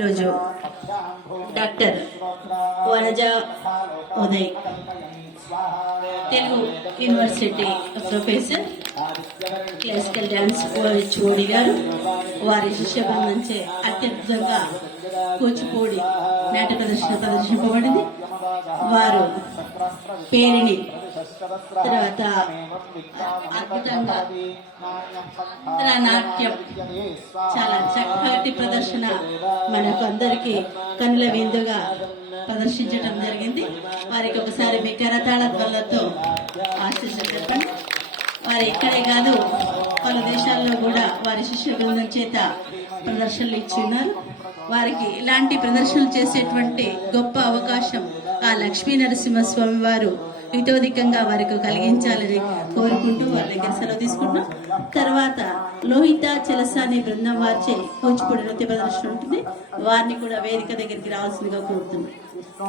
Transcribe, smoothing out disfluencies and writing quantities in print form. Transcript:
ఈరోజు doctor Vanaja Uday Telugu university professor, classical dance Kuchipudi గారు, వారి శిష్య బృందంచే అత్యద్భుతంగా కూచిపూడి నాట్య ప్రదర్శింపబడింది. వారు పేరిణి తర్వాత అద్భుతంగా నాట్యం చాలా చక్కటి ప్రదర్శన మనకు అందరికీ కనుల విందుగా ప్రదర్శించడం జరిగింది. వారికి ఒకసారి మీ కరతాళ ధ్వనులతో ఆశీస్సులు చెప్పండి. వారు ఇక్కడే కాదు, పలు దేశాల్లో కూడా వారి శిష్య బృందం చేత ప్రదర్శనలు ఇచ్చి ఉన్నారు. వారికి ఇలాంటి ప్రదర్శనలు చేసేటువంటి గొప్ప అవకాశం ఆ లక్ష్మీ నరసింహస్వామి వారు హితోధికంగా వారికి కలిగించాలని కోరుకుంటూ వారి దగ్గర సెలవు తీసుకుంటాం. తర్వాత లోహిత చెలసాని బృందం వారిచే కూచిపూడి నృత్య ప్రదర్శన ఉంటుంది. వారిని కూడా వేదిక దగ్గరికి రావాల్సిందిగా కోరుతున్నాం. విష్ణు